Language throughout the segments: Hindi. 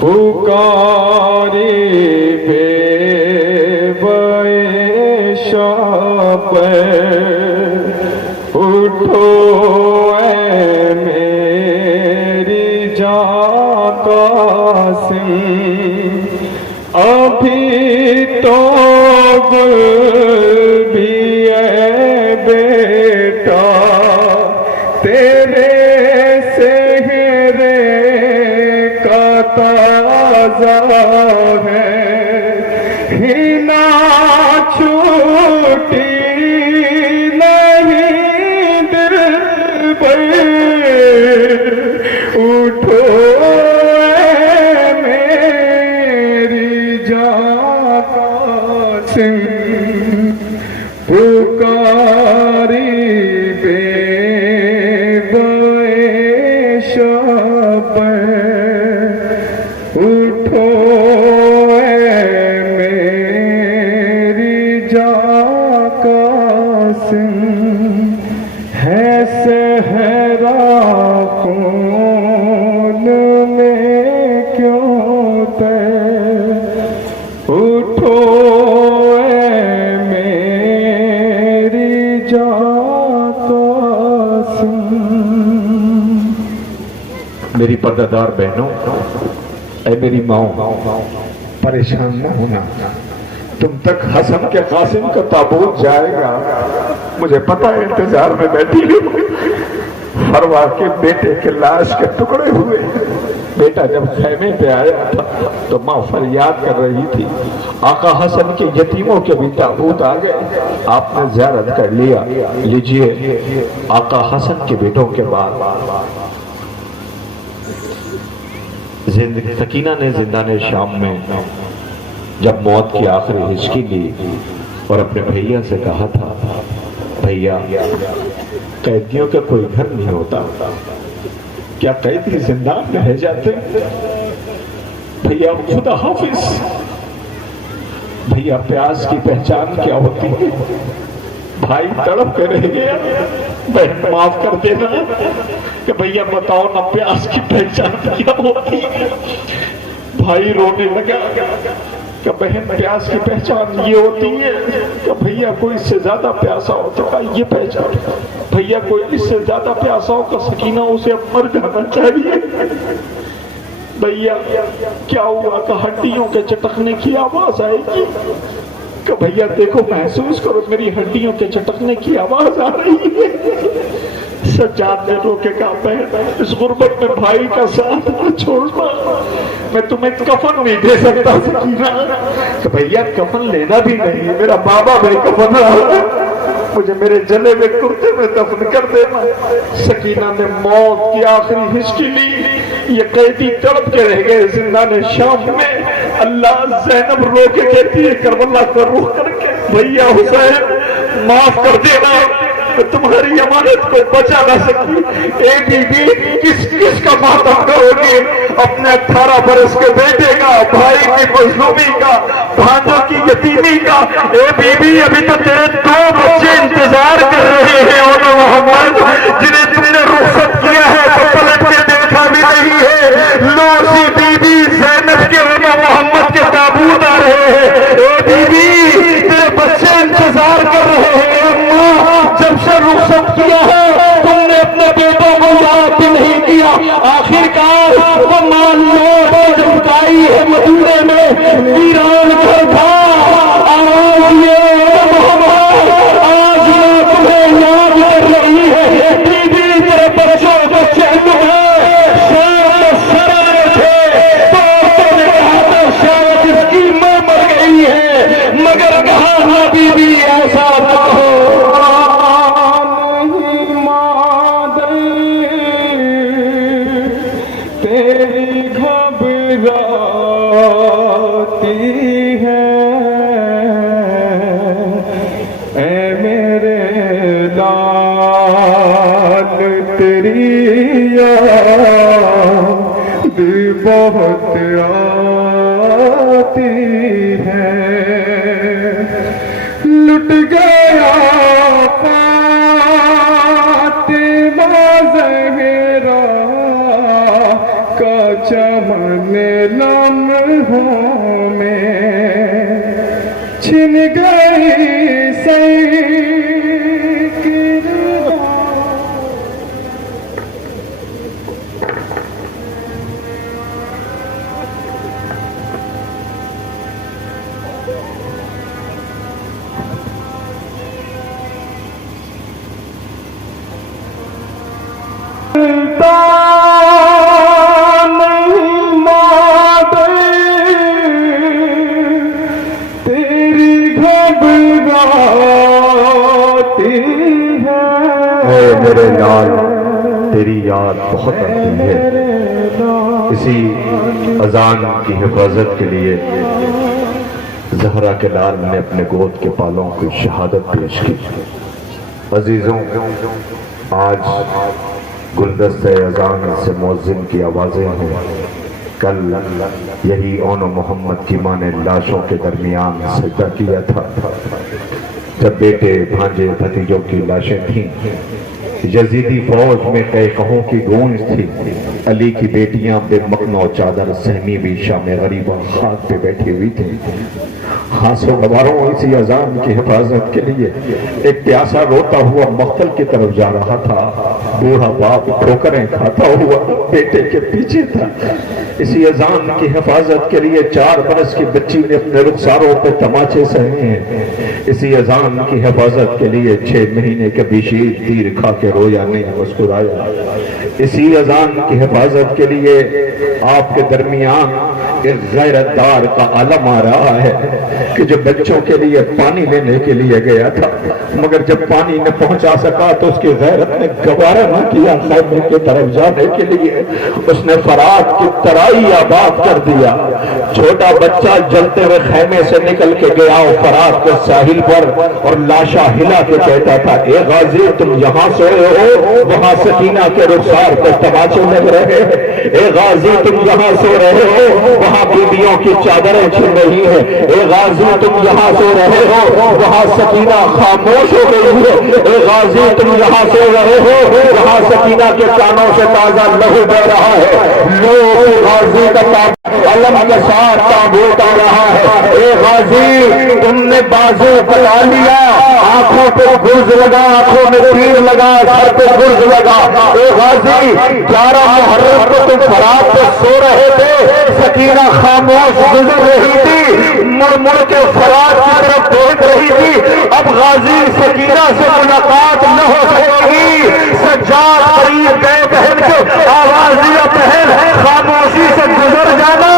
पुकारी बेबैशाप उठो ऐ मेरी जान कासिम, अभी तो गुल भी है बेटा तेरे सेहरे का ताजा है, हिना छूटी नहीं दिल पर, उठो ऐ मेरी जान कासिम, पुकारी बेबैशाप उठो ऐ मेरी जान कासिम, है सहरा खून में क्यों तय, उठो ऐ मेरी जान कासिम। मेरी पर्दादार बहनों, ऐ मेरी माओ, परेशान न होना। तुम तक हसन के कासिम का ताबूत जाएगा, मुझे पता है इंतजार में बैठी हूँ। फरवा के बेटे के लाश के टुकड़े हुए। बेटा जब खेमे पे आया था तो माँ फरियाद कर रही थी, आका हसन के यतीमों के भी ताबूत आ गए, आपने ज़ियारत कर लिया। लीजिए आका हसन के बेटों के बाद सकीना ने जिंदाने शाम में जब मौत की आखिरी हिचकी ली और अपने भैया से कहा था, भैया कैदियों का कोई घर नहीं होता, क्या कैदी जिंदान में रह जाते? भैया खुदा हाफिज, भैया प्यास की पहचान क्या होती है? भाई तड़प के रह गया, बहन माफ कर देना कि भैया बताओ ना प्यास की पहचान क्या होती है? भाई रोने लगा कि बहन प्यास की पहचान ये होती है कि भैया कोई इससे ज्यादा प्यासा हो तो ये पहचान, भैया कोई इससे ज्यादा प्यासा हो तो सकीना उसे अब मर जाना चाहिए। भैया क्या हुआ कि हड्डियों के चटकने की आवाज आएगी, कि भैया देखो महसूस करो मेरी हड्डियों के चटकने की आवाज आ रही है। सज्जाद ने रोके कहा, बहन इस गुर्बत में भाई का साथ न छोड़ना, मैं तुम्हें कफन नहीं दे सकता सकीना। कि भैया कफन लेना भी नहीं, मेरा बाबा भाई कफन रहा, मुझे मेरे जले हुए कुर्ते में दफन कर देना। सकीना ने मौत की आखिरी हिचकी ली। ये कैदी तड़प के रह गए जिंदाने शाम में। अल्लाह ज़ैनब रो के कहती है करबला को रो करके, भैया हुसैन माफ कर देना, तुम्हारी अमानत को बचा ना सकी। ए बीबी किस किस का मातम करोगे? अपने 18 बरस के बेटे का, भाई की मजलूमी का, भांजों की यतीमी का। ए बीबी अभी तो तेरे 2 बच्चे इंतजार कर रहे हैं और मोहम्मद, जिन्हें तुमने रुखसत किया है तो पलट के देखा भी नहीं है। लो सी बीबी ज़ैनब के मोहम्मद के ताबूत आ रहे हैं। ए बीबी तेरे बच्चे इंतजार कर रहे हैं। जब से रुखसत किया है तुमने अपने बेटों को याद भी नहीं किया। आखिरकार वो मान लो जब गाई है मदीने में वीरान घर था, आज ये आज ये तुम्हें याद कर रही है। बीबी तेरे बच्चों बच्चे थे तो तुमने कहा था शायद इसकी मां मर गई है, मगर कहा ना बीबी ऐसा ना हो। तेरी घबराती है ऐ मेरे लाल, तेरी याद बहुत आती है। लुट गया फातिमा ज़हरा का चमन चमन लम्हों में छिन गई सही मेरे लाल तेरी याद बहुत आती है। इसी अजान की हिफाजत के लिए जहरा के लाल ने अपने गोद के पालों की शहादत पेश की। अजीजों, आज गुलदस्ते अजान से मुअज्जिन की आवाजें हैं। कल यही ओनो मोहम्मद की माँ ने लाशों के दरमियान सजदा किया था। जब बेटे भांजे भतीजों की लाशें थीं, यजीदी फौज में कैकहों की गूंज थी। अली की बेटियां बेमकनो चादर सहमी भी शाम गरीबा खाक पे बैठी हुई थी। हांसों गवारों इसी अजान की हिफाजत के लिए एक प्यासा रोता हुआ मख्तल की तरफ जा रहा था। बूढ़ा बाप ठोकरें खाता हुआ बेटे के पीछे था। इसी अजान की हिफाजत के लिए 4 बरस की बच्ची ने अपने रुखसारों पे तमाचे सहे हैं। इसी अजान की हिफाजत के लिए 6 महीने के बीशीर तीर खा के रोया नहीं मुस्कुराया। इसी अजान की हिफाजत के लिए आपके दरमियान एक गैरतदार का आलम आ रहा है कि जो बच्चों के लिए पानी लेने के लिए गया था, मगर जब पानी न पहुंचा सका तो उसकी गैरत ने गवारा न किया खैमे की तरफ जाने के लिए। उसने फरात की तराई आबाद कर दिया। छोटा बच्चा जलते हुए खैमे से निकल के गया और फरात के साहिल पर और लाशा हिला के कहता था, ए गाजी तुम यहाँ सोए हो, वहां सकीना के रुखसार पर तमाचे लग रहे हैं। ए गाजी तुम यहाँ सो रहे हो, वहां बीबियों की चादरें छिन रही है। ए गाजी तुम यहाँ सो रहे हो, वहां सकीना खामोश हो गई है। ए गाजी तुम यहाँ सो रहे हो, वहां सकीना के कानों से ताजा लहू बह रहा है। लोग गाजी का अलम के साथ ताबूत आ रहा है। ए गाजी तुमने बाजू बना लिया, आंखों पे गुर्ज लगा, आंखों में तीर लगा, सर पे गुर्ज लगा। ए गाजी 11 मुहर्रम को तुम फरात पे सो रहे थे, सकीना खामोश गुजर रही थी, मुड़ मुड़ के फरात की तरफ देख रही थी। अब गाजी सकीना से मुलाकात न हो सकेगी। सज्जाद करीब गए बहन के, आवाज दिया बहन खामोशी से गुजर जाना।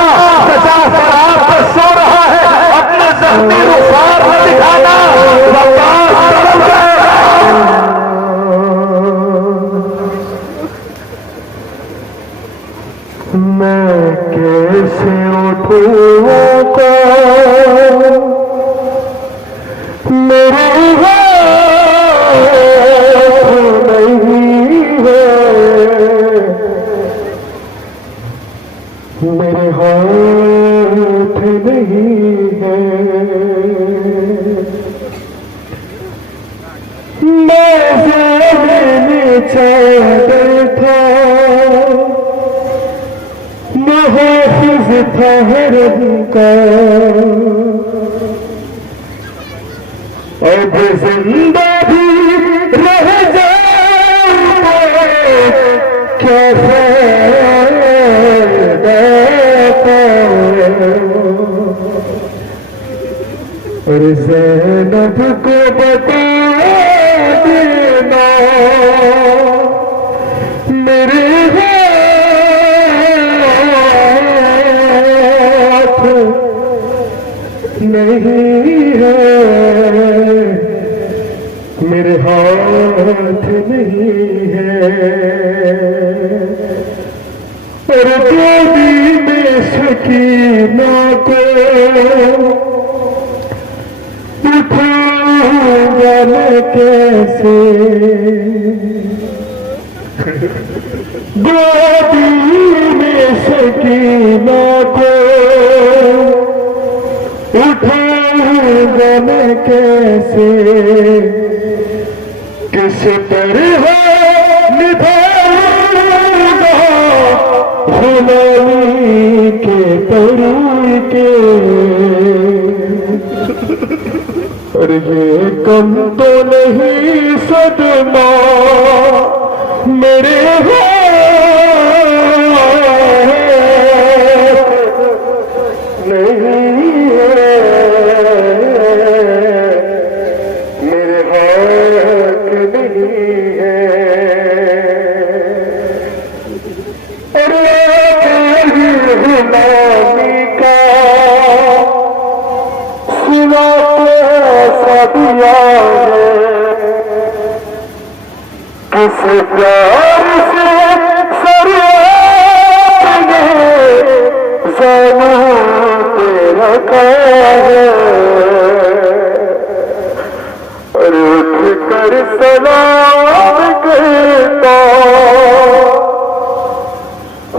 सजा फरात पे सो रहा है, अपने जख्मी रुखसार न दिखाना। मैं कैसे उठूंगा, मेरे हाथ नहीं है, मेरे हाथ नहीं है। मैं चाहता था, महफूज था हरम का, अब जिंदा भी रह जाए क्या फायदा था। और ज़ैनब को बता देना मेरे नहीं है, मेरे हाथ नहीं है। और गोदी में सकीना को उठाऊंगा मैं कैसे, गोदी में सकीना को उठाऊंगा मैं कैसे। किस तरह निभाऊंगा गुलामी रूई के, और ये कम तो नहीं सदमा मेरे नहीं है, मेरे हाथ नहीं है। गुलामी का सिवा ऐसा दिया है, किस प्यार से सरिया जानू तेरा का है, और उठ कर सलाम करता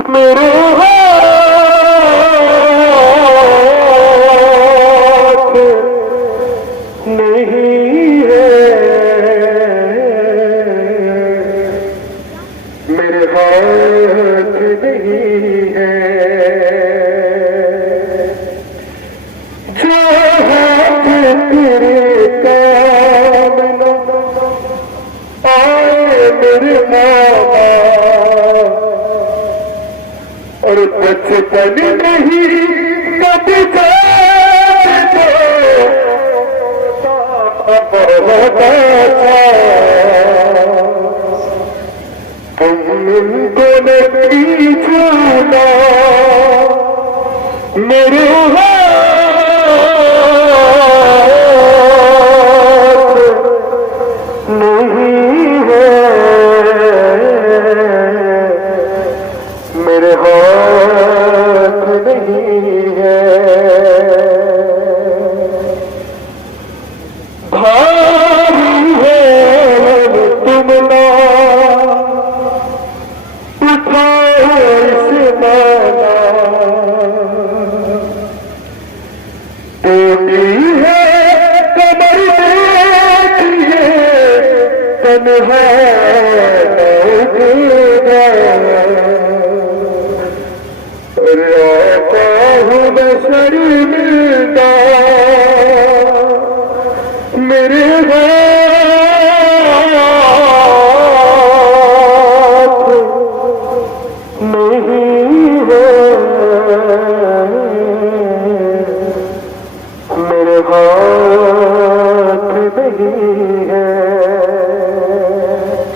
मेरे हाथ नहीं है, मेरे हाथ नहीं है। जो हाथ तेरे काम न आए मेरे मामा, और बचपन नहीं कब जाते बहुत अच्छा, तुमको नहीं छूना मेरे हाथ नहीं है, मेरे हाथ नहीं है। भारी है तुम ना उठाओ इसे माना, टूटी है कमर देखिए तन्हा शर्मिंदा मेरे हाथ नहीं है, मेरे हाथ नहीं है।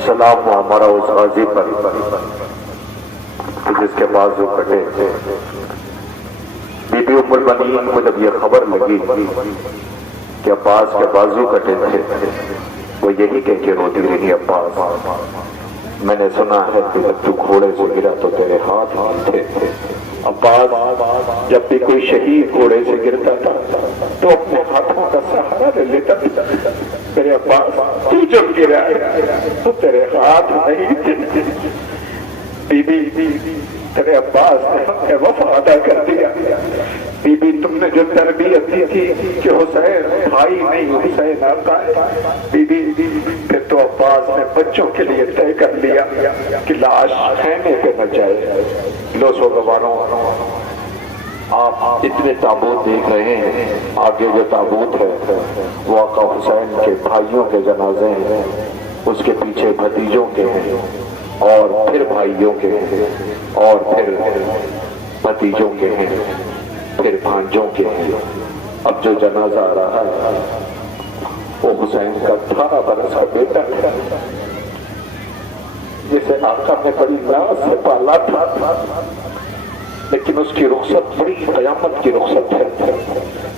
सलाम हो हमारा उस गाजी पर जिसके बाजू कटे। बीबी उम्मुल बनीन को जब यह खबर लगी कि अब्बास के बाजू कटे थे, वो यही कह के रोती रही, अब्बास मैंने सुना है कि जब तू घोड़े से गिरा तो तेरे हाथ थे। अब्बास जब भी कोई शहीद घोड़े से गिरता था तो अपने हाथों का सहारा ले लेता था। तेरे अब्बास तू जब गिरा तो तेरे हाथ नहीं थे। बीबी तेरे अब्बास ने वफा अदा कर दिया। बीबी तुमने जो तरबियत दी थी कि हुसैन भाई नहीं हुसैन आका है, बीबी फिर तो अब्बास ने बच्चों के लिए तय कर लिया कि लाश खेमे पे न जाए। लो सोगवारों, आप इतने ताबूत देख रहे हैं, आगे जो ताबूत है वो आका हुसैन के भाइयों के जनाजे हैं, उसके पीछे भतीजों के हैं, और फिर भाइयों के हैं, और फिर भतीजों के हैं, फिर भांजों के हैं। अब जो जनाजा आ रहा है वो हुसैन का 18 बरस का बेटा है, जिसे आका ने बड़ी लाश से पाला था, लेकिन उसकी रुखसत बड़ी कयामत की रुखसत है।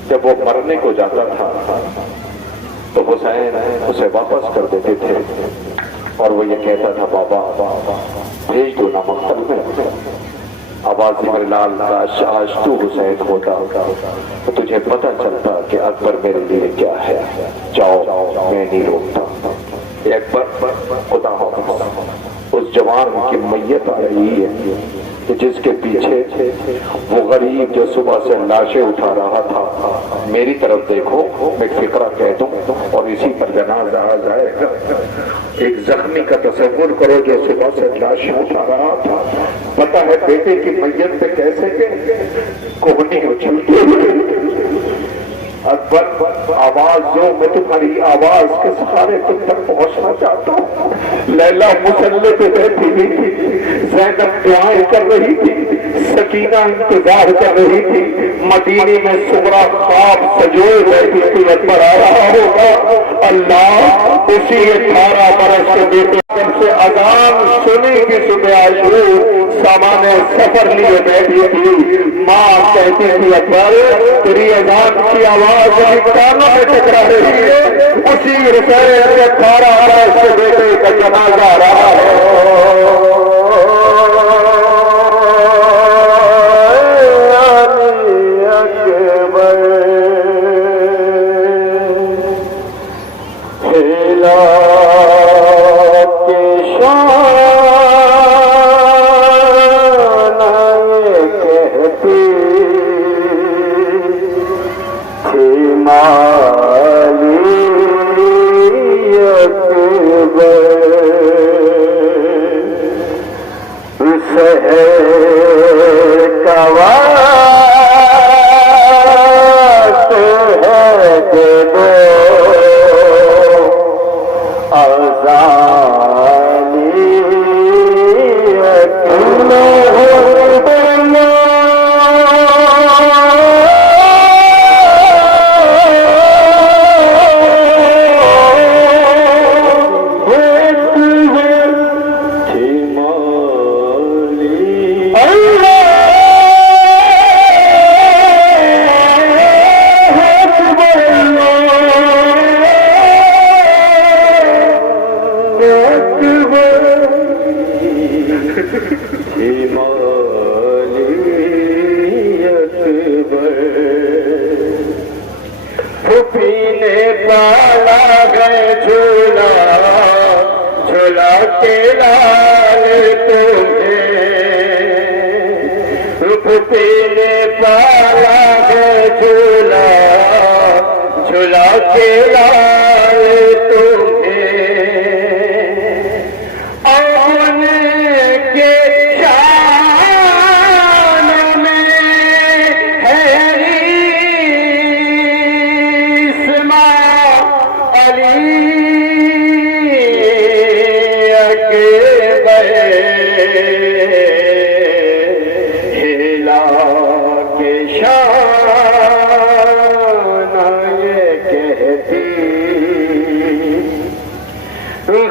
जब वो मरने को जाता था तो हुसैन उसे वापस कर देते थे, और वो ये कहता था, बाबा भेज दो ना मक्तल में। आवाज लाल आज तू हुसैन होता तो तुझे पता चलता कि अकबर मेरे लिए क्या है। जाओ मैं नहीं रोकता। अकबर खुदा उस जवान की मैयत आ रही है कि जिसके पीछे वो गरीब जो सुबह से लाशें उठा रहा था, मेरी तरफ देखो, मैं फिक्रा कह दूं और इसी पर जनाजा आ जाएगा। एक जख्मी का तस्वुर करो जो सुबह से लाशें उठा रहा था, पता है बेटे की मैयत पे कैसे के कोहनी उछलते अकबर आवाज दो, मैं तुम्हारी आवाज के सहारे तुम तक पहुंचना चाहता हूँ। लैला मुसल्ले पे बैठी हुई थी, ज़ैनब दुआएं कर रही थी, सकीना इंतजार कर रही थी, मदीने में सुगरा ख्वाब सजोए बैठी थी। अकबर आ रहा होगा, अल्लाह उसी 18 बरस के बेटे से अजान सुनी की सुबह आयु सामान सफर लिए बैठी थी। माँ कहती थी अकबर तेरी अजान की आवाज अभी कानों में टकरा रही है, उसी रुपये से 18 बरस के बेटे का जनाजा आ रहा है।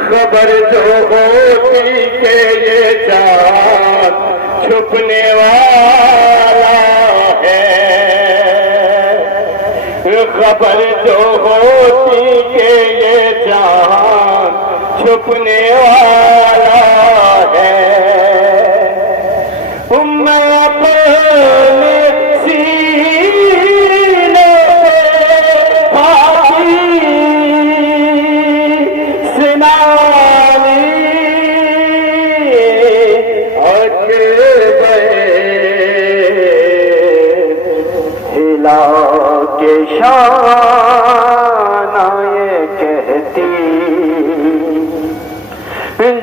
खबर जो होती के ये चाँद छुपने वाला है, खबर जो होती के ये चाँद छुपने वाला है। मैं अपने सीने पे फाकी सिनानी हिला के शान ये कहती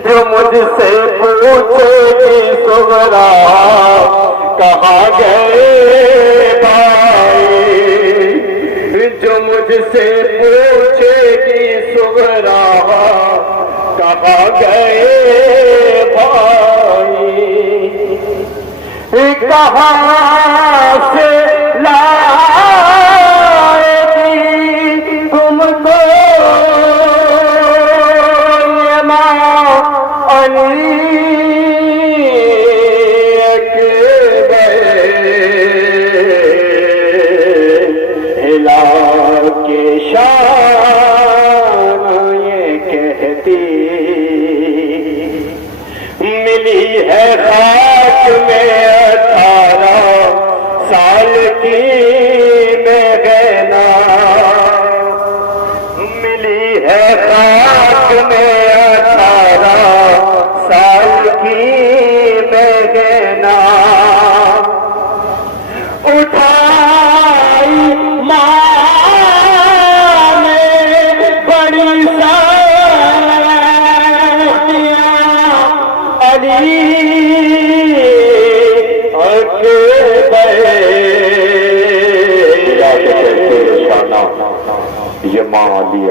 जो मुझसे पूछेगी सुगरा कहाँ गए भाई, जो मुझसे पूछेगी सुगरा कहाँ गए भाई, कहाँ से लाएगी तुमको ये माँ अली हिला के शान ये कहती मिली है खाक में 18 माँ अली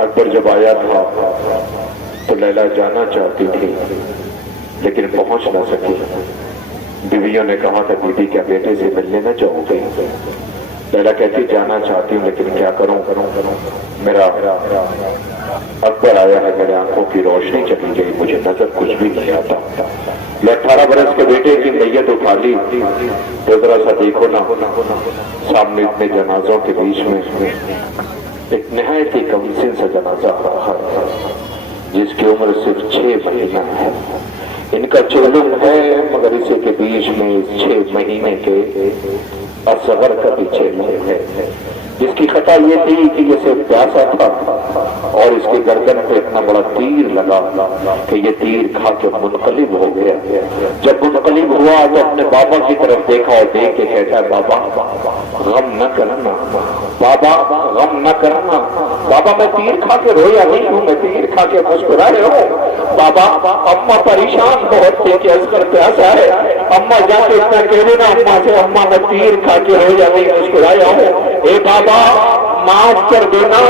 अकबर जब आया था तो लैला जाना चाहती थी लेकिन पहुंच ना सकी। बीवियों ने कहा था बीबी क्या बेटे से मिलने न जाओगे? लैला कहती जाना चाहती हूँ लेकिन क्या करूं मेरा अकबर आया है, मेरे आंखों की रोशनी चली गई, मुझे नजर कुछ भी नहीं आता। 18 बरस के बेटे की मैयत उठा ली तो जरा सा देखो ना, सामने इतने जनाजों के बीच में एक निहायत ही कमसिन सा जनाजा आ रहा है जिसकी उम्र सिर्फ 6 महीना है। इनका चुल्लुम है मगर इसी के बीच में 6 महीने के असगर का पीछे है, जिसकी खता ये थी कि ये सिर्फ प्यासा था और इसके गर्दन पे इतना बड़ा तीर लगा कि ये तीर खा के मुनकलिब हो गया। जब मुनकलिब हुआ तो अपने बाबा की तरफ देखा और देख के कहता है बाबा गम न करना, बाबा गम न करना, बाबा मैं तीर खा के रोया नहीं हूँ, मैं तीर खा के मुस्कुरा रहे हूँ बाबा। अम्मा परेशान बहुत थे कि असगर प्यासा है, अम्मा जाके इतना कह देना अम्मा से अम्मा मैं तीर खा के रोया नहीं मुस्कुराया हूँ, ए बाबा माफ कर देना।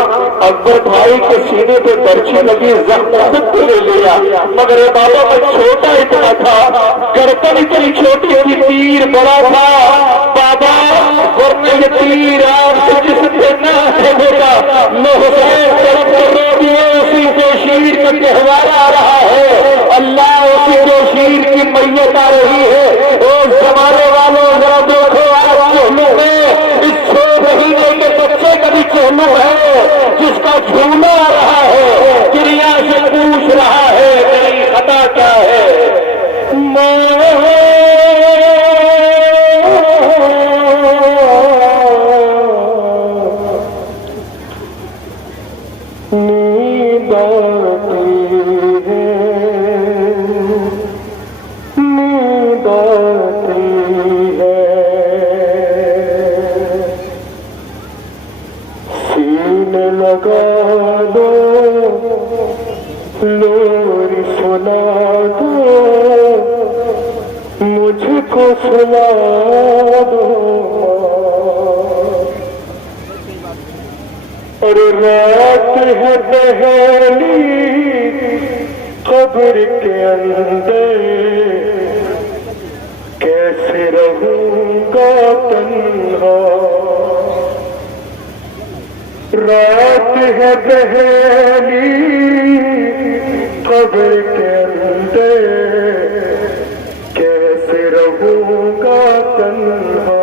अकबर भाई के सीने पे बर्छी लगी, जख्म खुद ले लिया मगर ए बाबा मैं छोटा इतना था, गर्दन इतनी छोटी थी, तीर बड़ा था बाबा, वरना ये तीर आपसे जिससे ना होगा मैं हुसैन तरफ रो दिए। उसी को शीर का त्योहार आ रहा है, अल्लाह उसी को शीर की मैयत आ रही है। उस जमाने वालों जरा देखो आज चहलू में इस 6 महीने के बच्चे का भी चहलू है जिसका झूला आ रहा है, चिड़िया से पूछ रहा है मेरी खता क्या है। नींद आती है, नींद आती है, सीने लगा दो लोरी सुना दो, मुझको सुना दो। और रात है पहली कब्र के अंदर, कैसे रहूंगा तन्हा। रात है पहली कब्र के अंदर, कैसे रहूंगा तन्हा।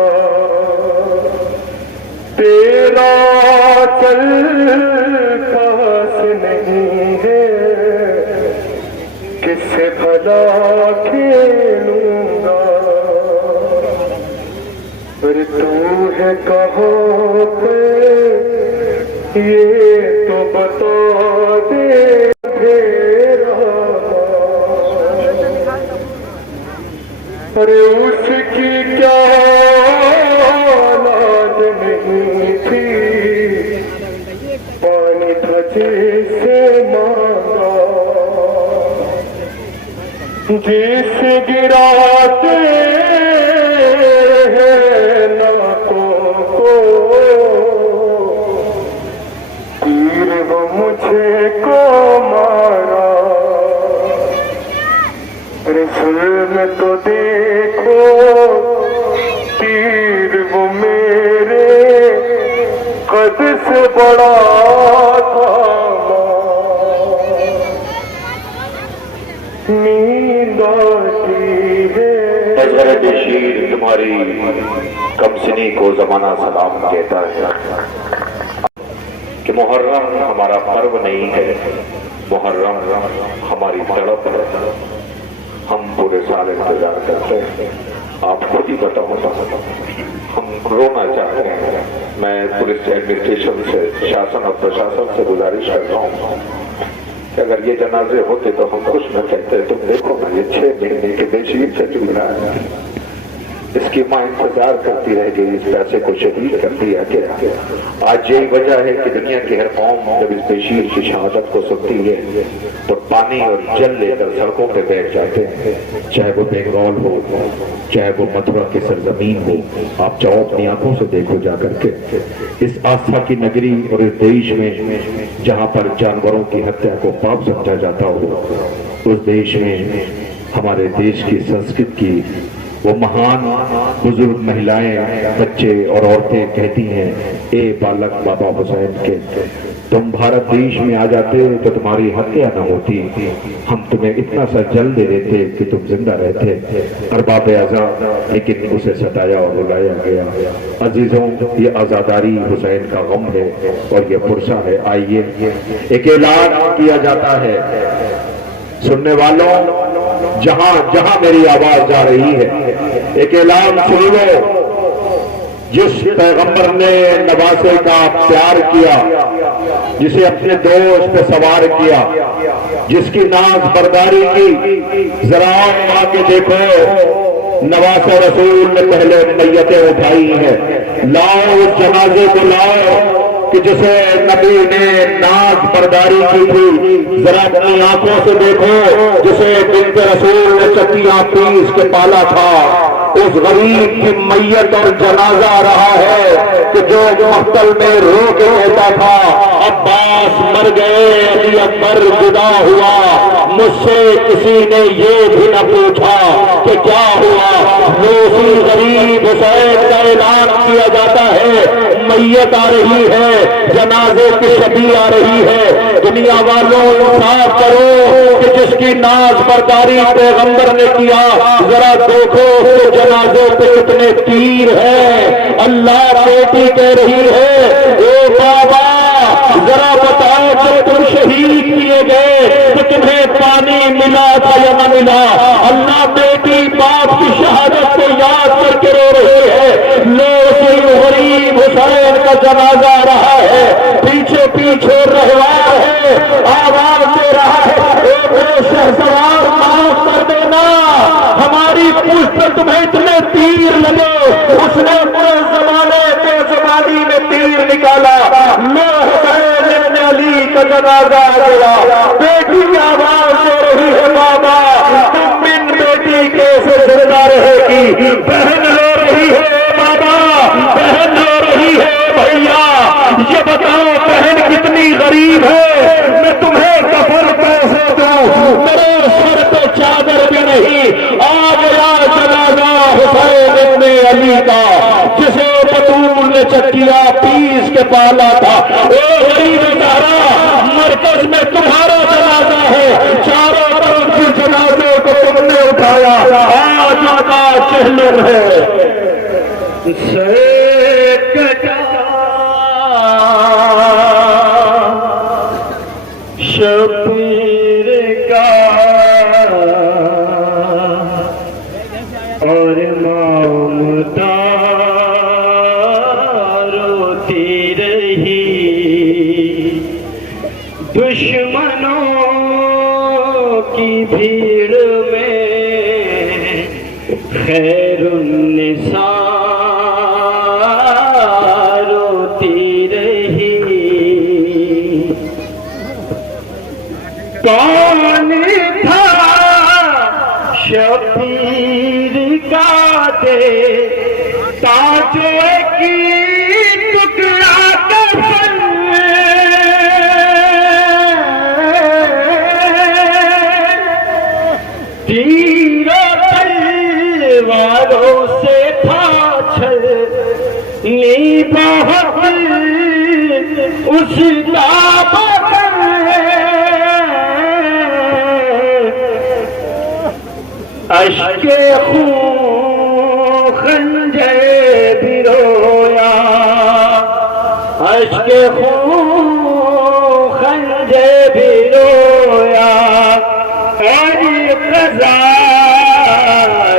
तेरा चल पास नहीं है, किससे भला खेलूंगा। पर तू है कहाँ पे ये तो बता दे तेरा। अरे उसकी क्या औलाद नहीं थी, पानी धजे से मांगा, जिस गिराते हैं नाकों को, तीर वो मुझे को मारा। अरे जुल्म तो देखो तीर वो मेरे कद से बड़ा था। नींद आती है। हज़रत शीर तुम्हारी कमसिनी को जमाना सलाम कहता है कि मुहर्रम हमारा पर्व नहीं है, मुहर्रम हमारी तड़प है। हम पूरे साल इंतजार करते हैं, आप खुद ही बताओ हम रोना चाहते हैं। मैं पुलिस एडमिनिस्ट्रेशन से, शासन और प्रशासन से गुजारिश कर रहा हूँ कि अगर ये जनाजे होते तो हम कुछ न कहते। तुम देखो ना ये 6 महीने के बेशीर से चूल रहा है, इस उसकी माँ इंतजार करती रह गई, इस पैसे को शहीद कर दिया गया। आज यही वजह है कि दुनिया की हर कौम जब इस बेशीर की शहादत को सुनती है तो पानी और जल लेकर सड़कों पे बैठ जाते हैं, चाहे वो बंगाल हो, चाहे वो मथुरा की सरजमीन हो। आप जाओ अपनी आंखों से देखो जाकर के इस आस्था की नगरी और इस देश में जहां पर जानवरों की हत्या को पाप समझा जाता हो, उस देश में हमारे देश की संस्कृति की वो महान बुजुर्ग महिलाएं, बच्चे और औरतें कहती हैं, ए बालक बाबा हुसैन के, तुम भारत देश में आ जाते तो तुम्हारी हत्या न होती, हम तुम्हें इतना सा जल दे देते कि तुम जिंदा रहते। अरबाब आजाद, लेकिन उसे सताया और रुलाया गया। अजीजों, ये आजादारी हुसैन का गम है और ये पुरसा है। आइए एक ऐलान किया जाता है, सुनने वालों, जहां जहां मेरी आवाज जा रही है, एक ऐलान सुन लो। जिस पैगंबर ने नवासे का प्यार किया, जिसे अपने दोस्त पे सवार किया, जिसकी नाज बरदारी की, जरा आके देखो, नवासे रसूल ने पहले मैयतें उठाई है। लाओ उस जनाजे को लाओ कि जिसे नबी ने नाज बरदारी की थी, जरा अपनी आंखों से देखो, जिसे बिन्त रसूल ने चक्कियां पीस के पाला था। उस गरीब की मैयत और जनाजा रहा है कि जो मख्तल में रो के कहता था, अब्बास मर गए, अली अकबर जुदा हुआ, मुझसे किसी ने ये भी न पूछा कि क्या हुआ। वो उसी गरीब हुसैन का ऐलान किया जाता है, मैयत आ रही है, जनाजे की शबी आ रही है। दुनिया वालों, इंसाफ करो कि जिसकी नाज बरदारी पैगंबर ने किया, जरा देखो तो जनाजे पे कितने तीर है। अल्लाह बेटी कह रही है, ओ बाबा जरा बताओ, जब तुम शहीद किए गए तो तुम्हें पानी मिला था या न मिला? अल्लाह बेटी बाप की शहादत को याद करके रो रही है। लो गरीब हुसैन का जनाजा रहा है, पीछे पीछे रहवार है, आवाज दे रहा है, शहसवार माफ कर देना, हमारी पुष्प पर तुम्हें इतने तीर लगे। उसने पूरे जमाने के जमानी में तीर निकाला। लो हुसैन इब्न अली का जनाजा गया, बेटी की आवाज दे रही है, बाबा तुम बिन बेटी कैसे जिंदा रहेगी? बहन रो रही है, बाबा बहन रो रही है। भैया ये बताओ, बहन कितनी गरीब है, मैं तुम्हें कफन कैसे दूं? मेरे सर पे चादर भी नहीं। आ गया जनाजा हुसैन इब्न अली का, जिसे बतूल ने चक्किया पीस के पाला था। ओ गरीब बेचारा, मरकज में तुम्हारा जनाजा है, चारों तरफ के जनाजे को तुमने उठाया। आज का चहलम है शबीर का और ममता रोती रही, दुश्मनों की भीड़ में खैरुन्निसा कौन था शबीर का दे ताजो की टुकड़ा कफन, तीरों तलवारों से था छलनी बहुत उसका अश्के खून खंजर भी रोया, अश्के खून खंजर भी रोया, और क़ज़ा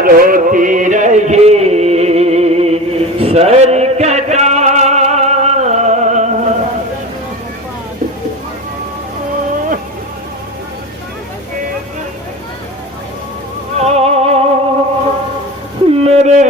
रोती रही सरकदा। मेरे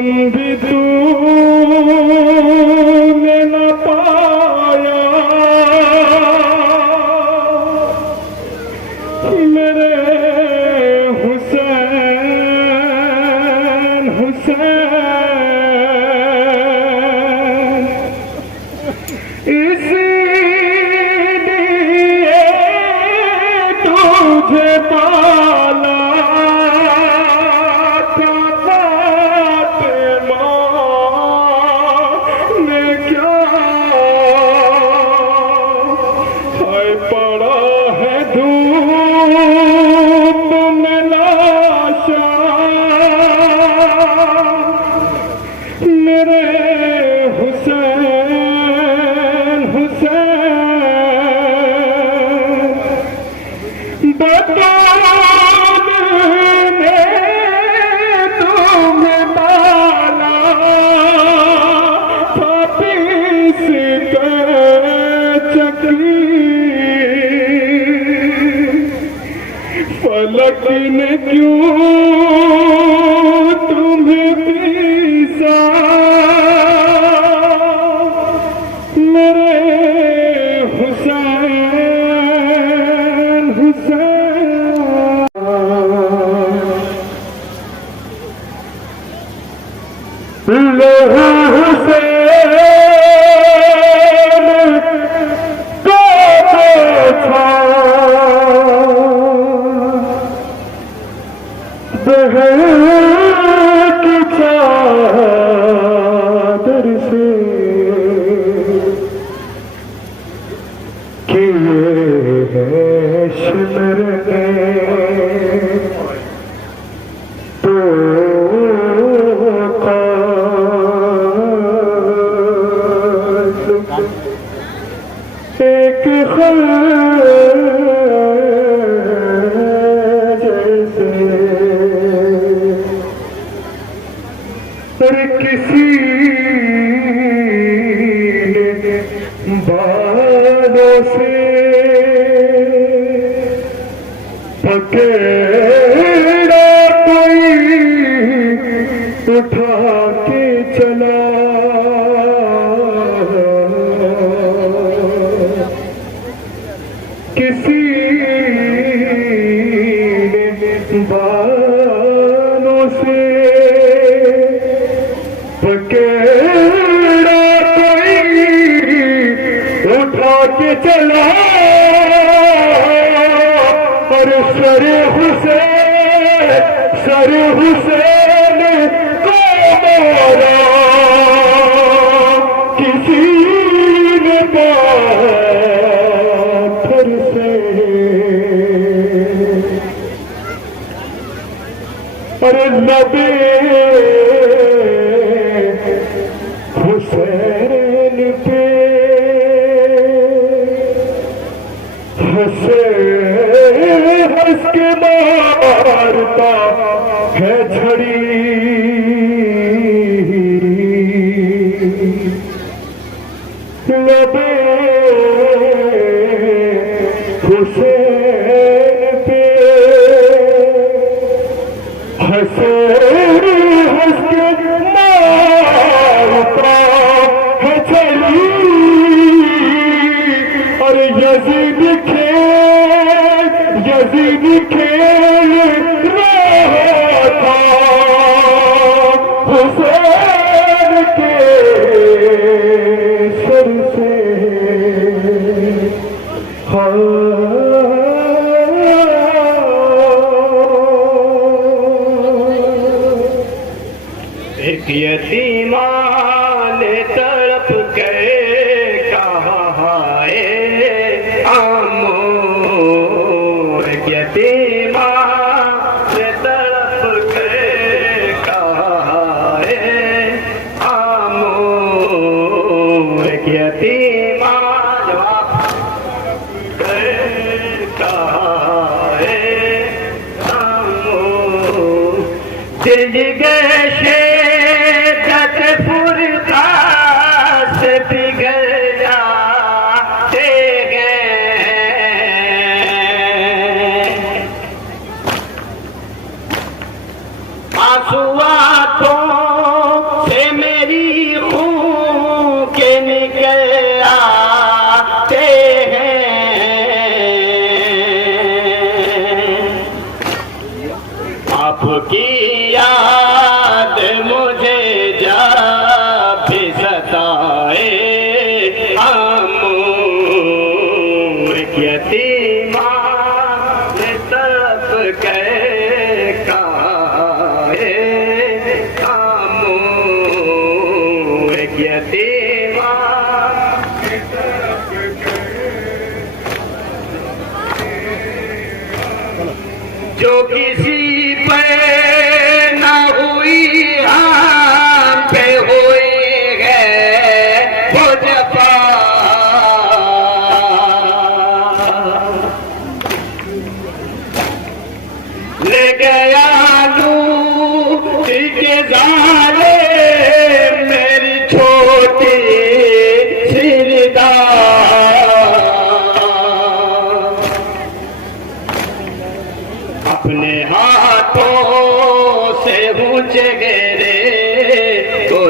गम भी तूने न पाया मेरे हुसैन हुसैन इसलिए तुझे पाला फलक ने क्यों तुम्हें पीसा मेरे हुसैन हुसैन लहू हुसैन को देखा की चादर से किए हैं शिमरने तो एक किसी ने बालों से पकड़ा कोई उठा के चला किसी ने बालों से पकड़ा कोई उठा के चला और सर हुसैन को मारा किसी ने पत्थर से और नबी हुसैन पे हंसे हंस के मारता है झड़ी नबी हुसैन पे हंसे हंस के मारता है झड़ी और यजीद खेल रहा था हुसैन के सर से एक यतीमा ने तड़प गए कहा हाय आमो एक यतीमा ने तड़प गए कहा हाय आमो एक यतीमा जवाब गए कहा हाय आमो दिल गए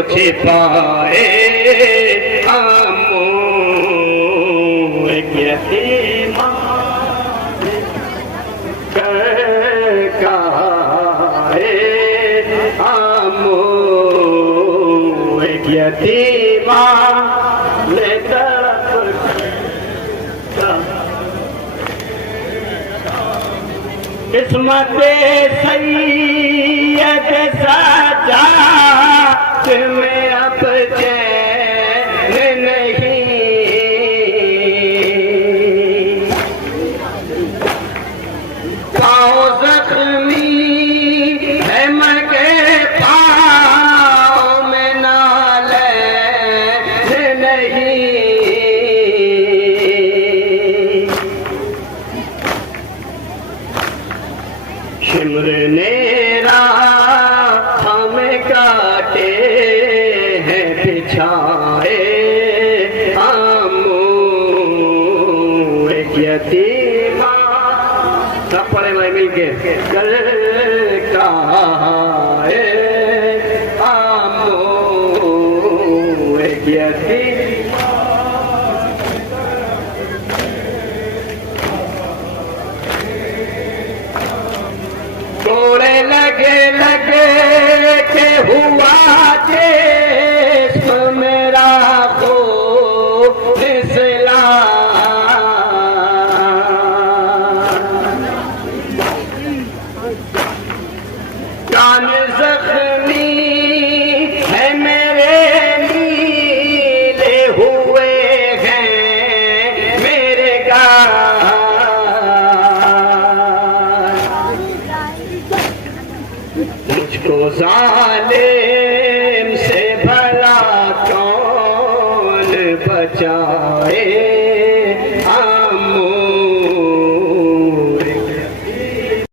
छिपाए आमो एक यतीमा काए आमो एक यतीमा ले तरफ किस्मत सैयद साजा में अब चैन नहीं पाँव जख्मी है मगे पाँव में नाले नहीं शिमर नेरा हमें काटे हैं बिछाए आमो एक यतीमा सब पढ़े भाई मिलके कल काए आमो एक यतीमा तोड़े लगे के हुआ जिस्म मेरा को फिसला कान जख्मी है मेरे नीले हुए हैं मेरे गाल मुझको जाले